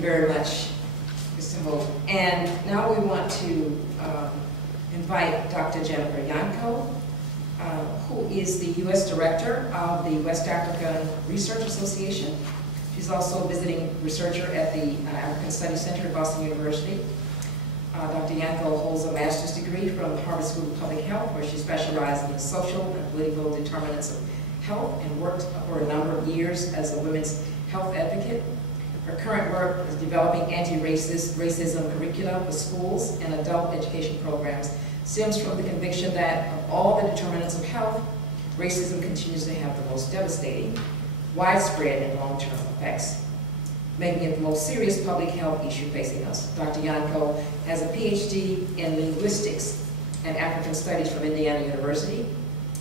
you very much, Mr. Holt. And now we want to invite Dr. Jennifer Yanko, who is the U.S. Director of the West African Research Association. She's also a visiting researcher at the African Studies Center at Boston University. Dr. Yanko holds a master's degree from the Harvard School of Public Health, where she specialized in the social and political determinants of health and worked for a number of years as a women's health advocate. Her current work is developing anti-racism curricula for schools and adult education programs stems from the conviction that of all the determinants of health, racism continues to have the most devastating, widespread, and long-term effects, making it the most serious public health issue facing us. Dr. Yanko has a PhD in linguistics and African studies from Indiana University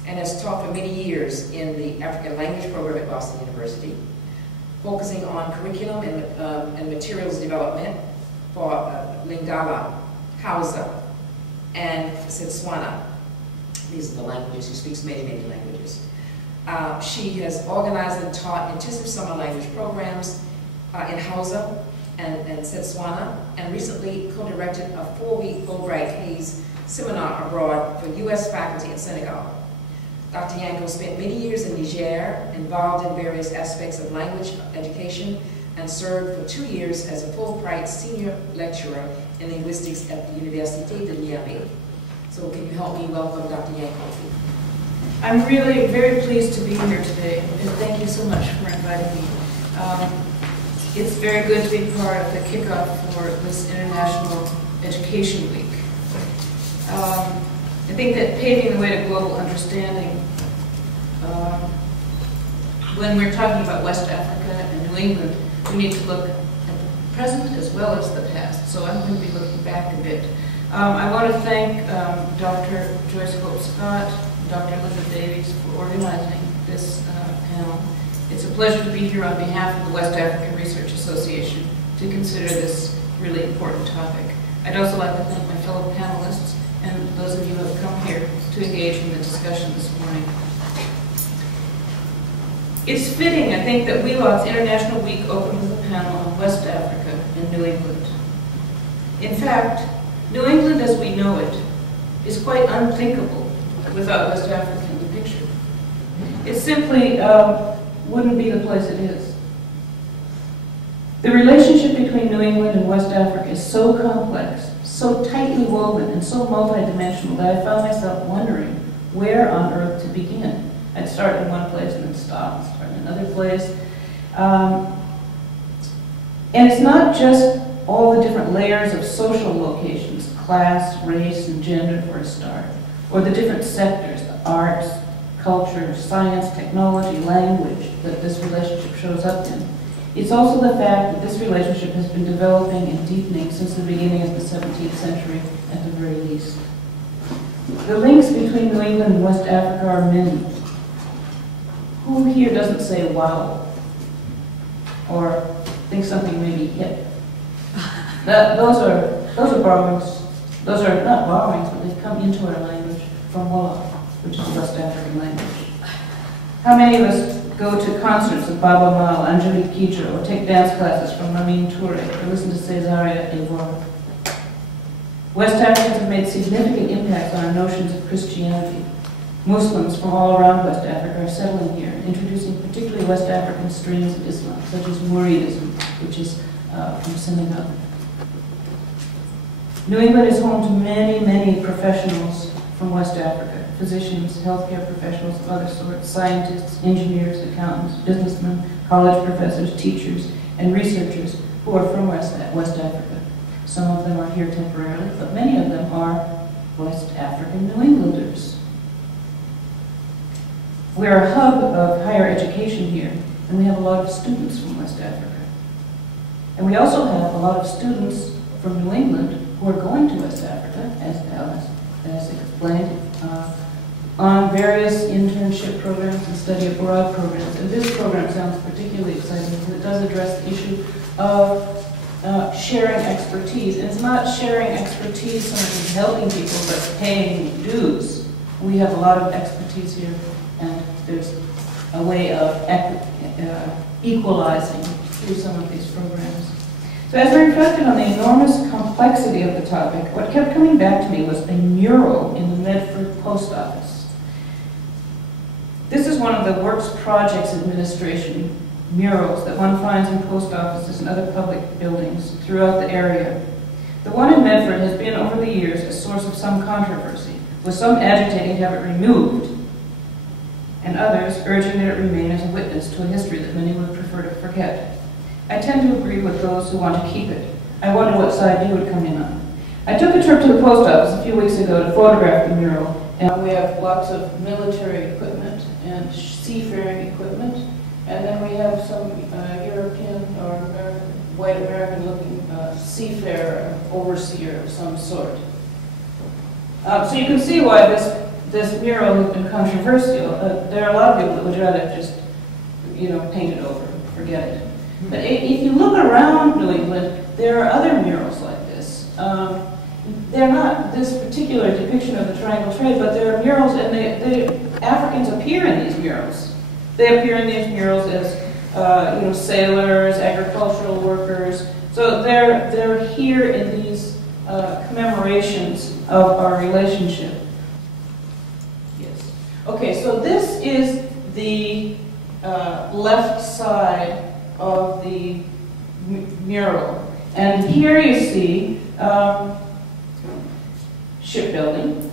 and has taught for many years in the African language program at Boston University, focusing on curriculum and materials development for Lingala, Hausa, and Setswana. These are the languages. She speaks many, many languages. She has organized and taught intensive summer language programs in Hausa and Setswana, and recently co-directed a 4-week Fulbright Hays seminar abroad for U.S. faculty in Senegal. Dr. Yanko spent many years in Niger, involved in various aspects of language education, and served for 2 years as a Fulbright senior lecturer in linguistics at the Université de Niamey. So can you help me welcome Dr. Yanko? I'm really very pleased to be here today, and thank you so much for inviting me. It's very good to be part of the kickoff for this International Education Week. I think that paving the way to global understanding, when we're talking about West Africa and New England, we need to look at the present as well as the past. So I'm going to be looking back a bit. I want to thank Dr. Joyce Hope-Scott, Dr. Linda Davies for organizing this panel. It's a pleasure to be here on behalf of the West African Research Association to consider this really important topic. I'd also like to thank my fellow panelists and those of you who have come here to engage in the discussion this morning. It's fitting, I think, that WELOC's International Week opened with a panel on West Africa and New England. In fact, New England as we know it is quite unthinkable without West Africa in the picture. It simply wouldn't be the place it is. The relationship between New England and West Africa is so complex, so tightly woven, and so multidimensional that I found myself wondering where on earth to begin. I'd start in one place and then stop, and start in another place. And it's not just all the different layers of social locations, class, race, and gender for a start, or the different sectors, the arts, culture, science, technology, language, that this relationship shows up in. It's also the fact that this relationship has been developing and deepening since the beginning of the 17th century at the very least. The links between New England and West Africa are many. Who here doesn't say wow? Or think something may be hip? Those are borrowings. Those are not borrowings, but they've come into our language from Wolof, which is West African language. How many of us go to concerts of Baba Mal, Angelique Kidjo, or take dance classes from Ramin Touré, or listen to Césaria Evora? West Africans have made significant impacts on our notions of Christianity. Muslims from all around West Africa are settling here, introducing particularly West African strains of Islam, such as Muridism, which is from Senegal. New England is home to many, many professionals from West Africa, physicians, healthcare professionals of other sorts, scientists, engineers, accountants, businessmen, college professors, teachers, and researchers who are from West Africa. Some of them are here temporarily, but many of them are West African New Englanders. We're a hub of higher education here, and we have a lot of students from West Africa. And we also have a lot of students from New England who are going to West Africa, as explained, on various internship programs and study abroad programs. And this program sounds particularly exciting because it does address the issue of sharing expertise. And it's not sharing expertise so much as helping people, but paying dues. We have a lot of expertise here, and there's a way of equalizing through some of these programs. So as I reflected on the enormous complexity of the topic, what kept coming back to me was a mural in the Medford post office. This is one of the Works Projects Administration murals that one finds in post offices and other public buildings throughout the area. The one in Medford has been, over the years, a source of some controversy, with some agitating to have it removed, and others urging that it remain as a witness to a history that many would prefer to forget. I tend to agree with those who want to keep it. I wonder what side you would come in on. I took a trip to the post office a few weeks ago to photograph the mural, and we have lots of military equipment and seafaring equipment, and then we have some European or American, white American-looking seafarer, overseer of some sort. So you can see why this mural has been controversial. There are a lot of people that would rather just, paint it over, forget it. But if you look around New England, there are other murals like this. They're not this particular depiction of the Triangle Trade, but there are murals, and Africans appear in these murals. They appear in these murals as, sailors, agricultural workers. So they're here in these commemorations of our relationship. Yes. Okay, so this is the left side of the mural. And here you see shipbuilding.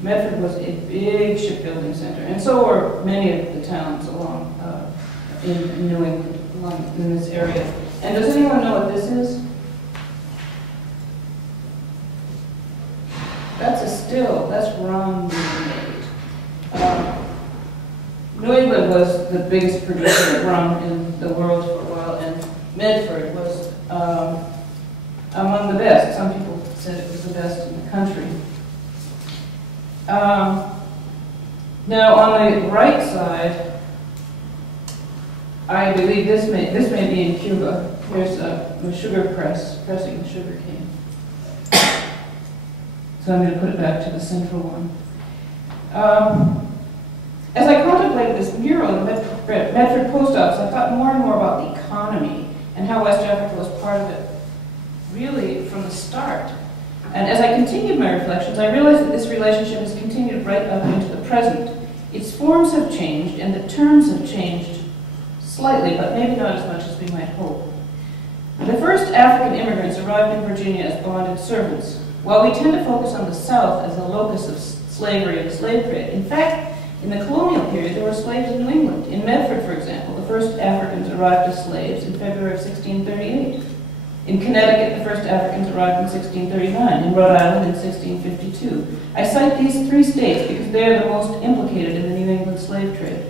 Medford was a big shipbuilding center, and so were many of the towns along in New England, along in this area. And does anyone know what this is? That's a still. That's rum being made. New England was the biggest producer of rum in the world for a while, and Medford was among the best. Some people said it was the best in the country. Now, on the right side, I believe this may be in Cuba. Here's a sugar press, pressing the sugar cane. So I'm going to put it back to the central one. As I contemplated this mural in the Medford Post Office, I thought more and more about the economy and how West Africa was part of it, really from the start. And as I continued my reflections, I realized that this relationship has continued right up into the present. Its forms have changed, and the terms have changed slightly, but maybe not as much as we might hope. The first African immigrants arrived in Virginia as bonded servants. While we tend to focus on the South as the locus of slavery and the slave trade, in fact, in the colonial period, there were slaves in New England. In Medford, for example, the first Africans arrived as slaves in February of 1638. In Connecticut, the first Africans arrived in 1639. In Rhode Island, in 1652. I cite these three states because they are the most implicated in the New England slave trade.